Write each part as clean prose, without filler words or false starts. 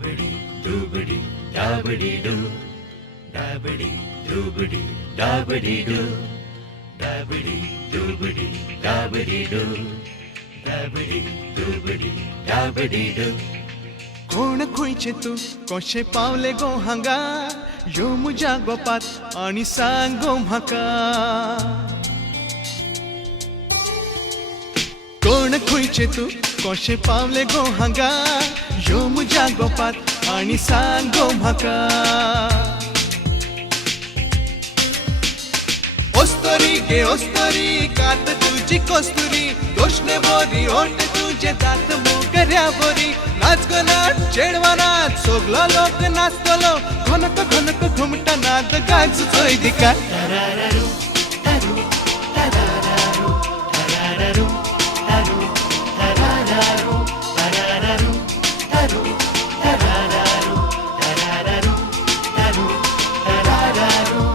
Dabidi doobidi dabidi doo, dabidi doobidi dabidi doo, dabidi doobidi dabidi doo, dabidi doobidi dabidi doo. कोण खुयचे तू कशे पावले गो हांगा यो मुजा गोपात आणि सांग गो म्हाका कोण खुयचे तू कशे पावले गो हांगा यो मुजा गोपात आणि सांग गो म्हाका ओस्तरी गे ओस्तरी कात तुझी कस्तुरी दोषणे बोरी ओट तुझे दात मोगऱ्या बोरी नाच गो नाच चेडवा नाच सोगलो लोक नाचतलो घनक घनक घुमटा नाद गाज चोय दिका Tarararu, taru, tarararu, tarararu, taru, tarararu, tarararu, taru, tarararu, tarararu, taru, tarararu.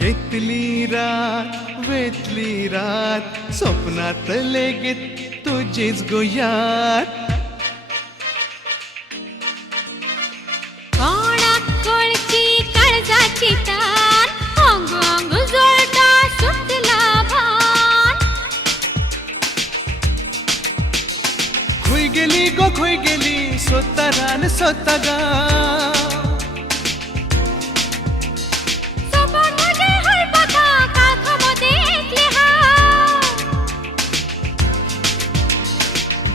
येतली रात वेतली रात स्वप्नात लेगीत तुझीच गोयात कोणाक कळची काळजाची तान अंग अंग जोडटा सुटला भान खुय गेली गो खुय गेली स्वता रान स्वता गा सोबतमध्ये हलपता काखामध्ये एकले हाव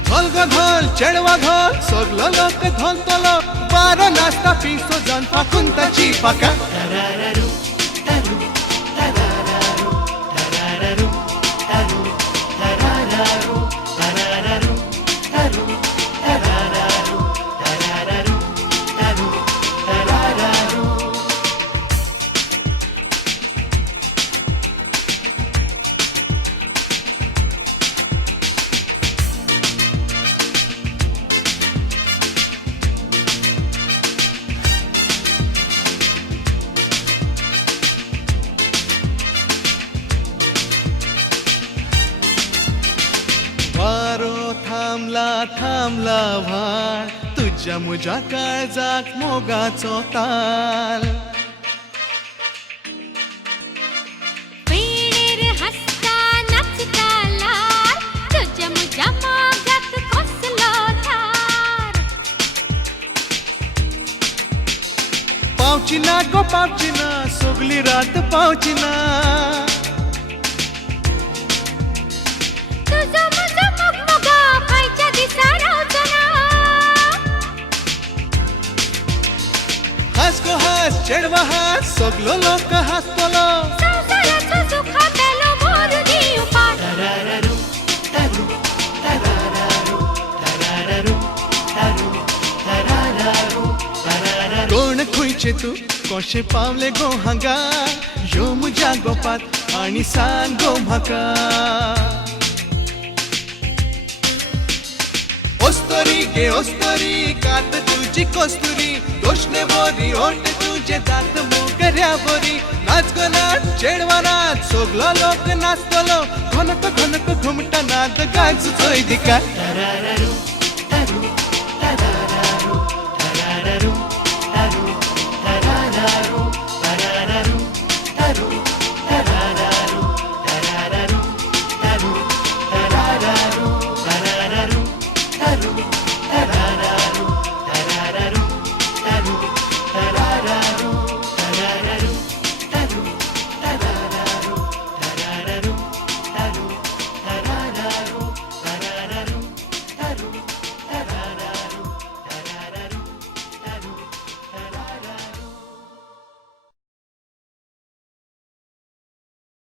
धोल गो धोल चेडवा धोल सगलो लोक धोलतलो बारो नाचता पिसो जावन फाकून ताची फाका Tarararu, taru, tarararu, tarararu, taru, tarararu, tarararu, taru, tarararu, tarararu, taru, tarararu. वारो थांबला थांबला व्हाळ तुझ्या मुझ्या काळजाक मोगाचो ताल पेणेर हसता नाचता लाल तुझ्या मुझ्या मागात कसलो थार पावची ना गो पावची ना सगली रात पावची ना तुझो मुझो मोगमोगा खायच्या दिसा रावचो ना हास गो हास चेडवा हास सगलो लोक हासतलो संसाराचो सुखा पेलो मोर दिव पाट Tarararu, taru, tarararu, tarararu, taru, tarararu, tarararu. कोण खुयचे तू कशे पावले गो हांगा यो मुजा गोपात आणि सांग गो म्हाका ओस्तरी गे ओस्तरी कात तुझी कस्तुरी दोषणे बोरी ओट तुझे दात मोगऱ्या बोरी नाच गो नाच चेडवा नाच सगलो लोक नाचतलो घनक घनक घुमटा नाद गाज चोय दिका Tarararu,